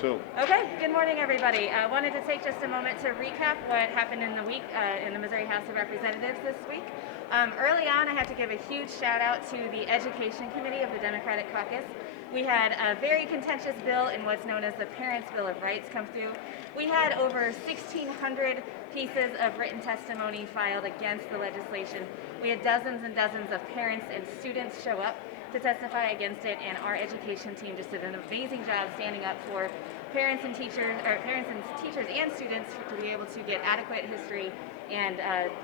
too. Okay, good morning, everybody. I wanted to take just a moment to recap what happened in the week in the Missouri House of Representatives this week. Early on, I have to give a huge shout out to the Education Committee of the Democratic Caucus. We had a very contentious bill in what's known as the Parents' Bill of Rights come through. We had over 1,600 pieces of written testimony filed against the legislation. We had dozens and dozens of parents and students show up to testify against it, and our education team just did an amazing job standing up for parents and teachers and students to be able to get adequate history and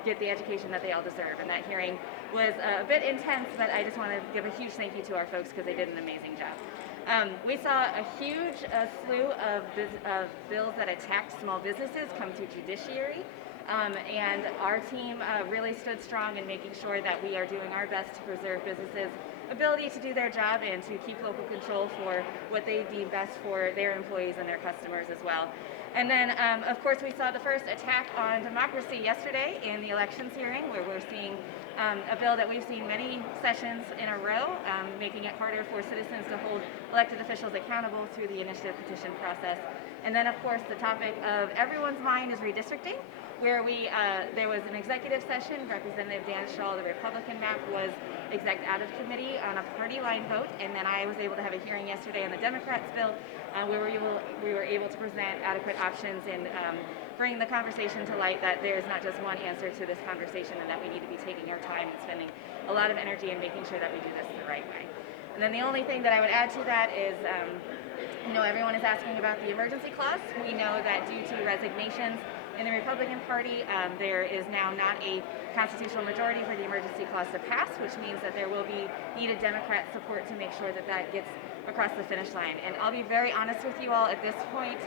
get the education that they all deserve. And that hearing was a bit intense, but I just want to give a huge thank you to our folks because they did an amazing job. We saw a huge slew of bills that attacked small businesses come through judiciary. And our team really stood strong in making sure that we are doing our best to preserve businesses' ability to do their job and to keep local control for what they deem best for their employees and their customers as well. And then, of course, we saw the first attack on democracy yesterday in the elections hearing, where we're seeing a bill that we've seen many sessions in a row, making it harder for citizens to hold elected officials accountable through the initiative petition process. And then, of course, the topic of everyone's mind is redistricting, where there was an executive session. Representative Dan Shaw, the Republican map, was exec out of committee on a party line vote, and then I was able to have a hearing yesterday on the Democrats' bill, where we were able to present adequate options and bring the conversation to light that there's not just one answer to this conversation, and that we need to be taking our time and spending a lot of energy in making sure that we do this the right way. And then the only thing that I would add to that is, everyone is asking about the emergency clause. We know that due to resignations in the Republican Party, there is now not a constitutional majority for the emergency clause to pass, which means that there will be needed Democrat support to make sure that that gets across the finish line. And I'll be very honest with you all at this point.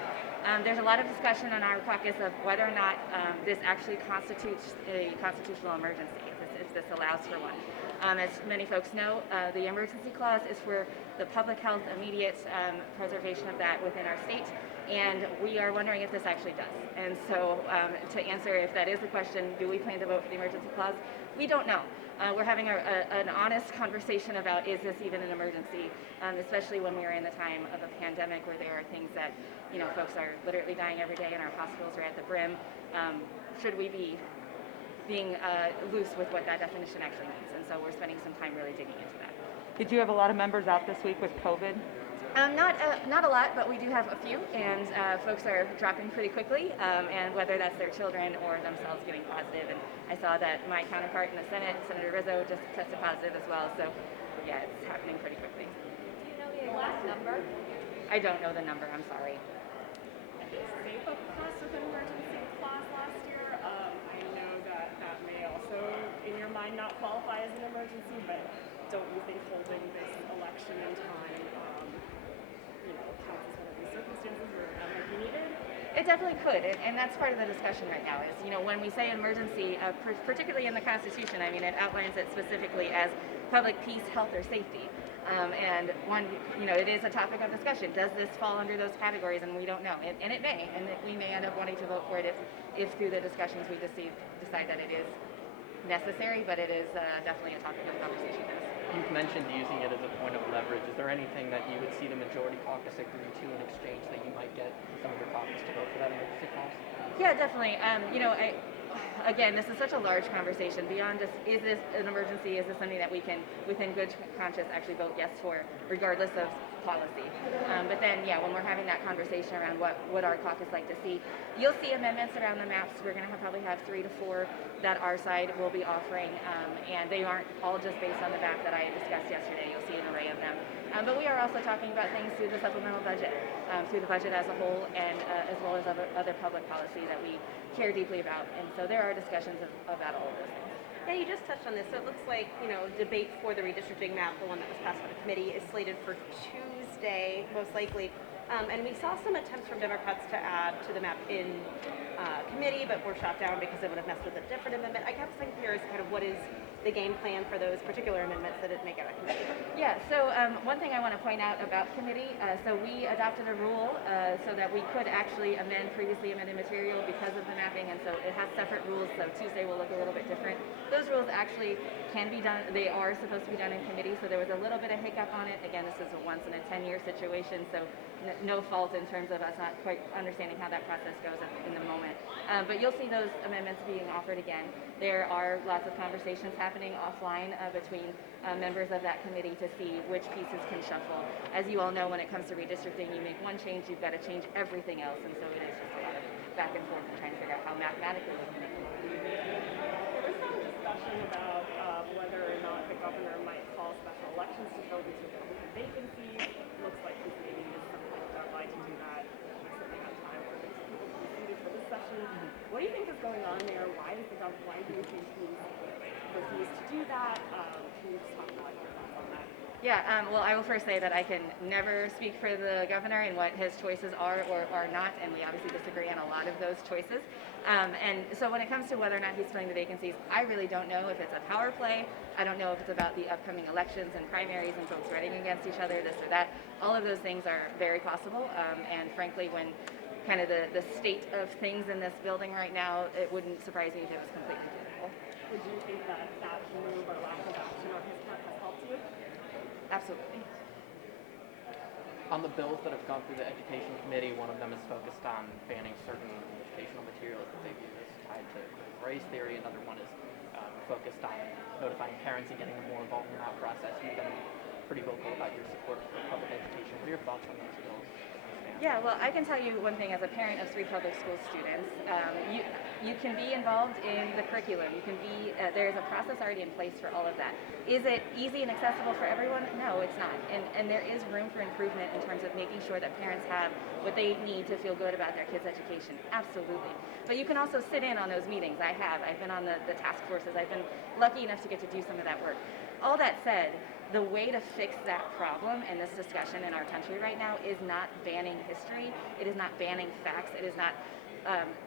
There's a lot of discussion in our caucus of whether or not this actually constitutes a constitutional emergency, if this allows for one. As many folks know, the emergency clause is for the public health immediate preservation of that within our state, and we are wondering if this actually does. And so to answer if that is the question, do we plan to vote for the emergency clause? We don't know. We're having an honest conversation about, is this even an emergency, especially when we are in the time of a pandemic where there are things that, folks are literally dying every day and our hospitals are at the brim. Should we be being loose with what that definition actually means? And so we're spending some time really digging into that. Did you have a lot of members out this week with COVID? Not a lot, but we do have a few, and folks are dropping pretty quickly, and whether that's their children or themselves getting positive. And I saw that my counterpart in the Senate, Senator Rizzo, just tested positive as well, so yeah, it's happening pretty quickly. Do you know the exact number? I don't know the number, I'm sorry. Save a plus with an emergency clause last year. I know that may also, in your mind, not qualify as an emergency, but don't you think holding this election in time counts as one of these circumstances where that might be needed? It definitely could, and that's part of the discussion right now is, when we say emergency, particularly in the Constitution, it outlines it specifically as public peace, health, or safety. And it is a topic of discussion. Does this fall under those categories? And we don't know. And it may, and we may end up wanting to vote for it if through the discussions we decide that it is necessary, but it is definitely a topic of conversation. You've mentioned using it as a point of leverage. Is there anything that you would see the majority caucus agree to in exchange that you might get some of your caucus to vote for that emergency clause? Yeah, definitely. Again, this is such a large conversation. Beyond just, is this an emergency? Is this something that we can, within good conscience, actually vote yes for, regardless of policy? But then, when we're having that conversation around what would our caucus like to see, you'll see amendments around the maps. We're going to probably have 3 to 4 that our side will be offering, and they aren't all just based on the map that I discussed yesterday. You'll see an array of them. But we are also talking about things through the supplemental budget, through the budget as a whole, and as well as other public policy that we care deeply about. And so there are discussions about all of those things. Yeah, you just touched on this. So it looks like, debate for the redistricting map, the one that was passed by the committee, is slated for Tuesday, most likely. And we saw some attempts from Democrats to add to the map in committee, but were shot down because it would have messed with a different amendment. I guess I'm curious kind of what is the game plan for those particular amendments that didn't make it out of committee? Yeah, so one thing I want to point out about committee, so we adopted a rule so that we could actually amend previously amended material because of the mapping, and so it has separate rules, so Tuesday will look a little bit different. Those rules actually can be done, they are supposed to be done in committee, so there was a little bit of hiccup on it. Again, this is a once in a 10-year situation, so no fault in terms of us not quite understanding how that process goes in the moment. But you'll see those amendments being offered again. There are lots of conversations happening offline between members of that committee to see which pieces can shuffle. As you all know, when it comes to redistricting, you make one change, you've got to change everything else, and so it is just a lot of back and forth and trying to figure out how mathematically we can make it work. There was some discussion about whether or not the governor might call special elections to fill these Republican vacancies. Looks like he's maybe missed some kind of deadline to do that. We certainly have time for these people to be seated for this session. What do you think is going on there? Why do you think he's refused to do that? Can you just talk about your thoughts on that? Yeah, well, I will first say that I can never speak for the governor and what his choices are or are not, and we obviously disagree on a lot of those choices. And so when it comes to whether or not he's filling the vacancies, I really don't know if it's a power play. I don't know if it's about the upcoming elections and primaries and folks running against each other, this or that. All of those things are very possible, and frankly, when kind of the state of things in this building right now, it wouldn't surprise me if it was completely political. Would you think that that move or lack of action on his part has helped you? Absolutely. On the bills that have gone through the Education Committee, one of them is focused on banning certain educational materials that they view as tied to race theory. Another one is focused on notifying parents and getting them more involved in that process. You've been pretty vocal about your support for public education. What are your thoughts on those bills? Yeah, well, I can tell you one thing as a parent of 3 public school students. You can be involved in the curriculum. You can be, there's a process already in place for all of that. Is it easy and accessible for everyone? No, it's not. And there is room for improvement in terms of making sure that parents have what they need to feel good about their kids' education. Absolutely. But you can also sit in on those meetings. I've been on the task forces. I've been lucky enough to get to do some of that work. All that said, the way to fix that problem and this discussion in our country right now is not banning history. It is not banning facts. It is not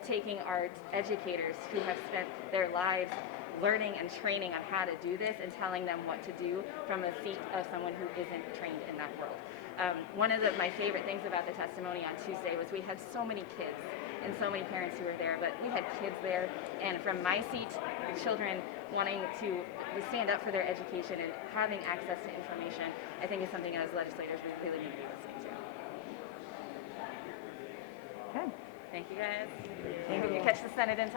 taking our educators who have spent their lives learning and training on how to do this and telling them what to do from a seat of someone who isn't trained in that world. One of my favorite things about the testimony on Tuesday was we had so many kids and so many parents who were there, but we had kids there, and from my seat, children wanting to stand up for their education and having access to information, I think is something as legislators we really need to be listening to. Okay. Thank you guys. Hope you catch the Senate in time.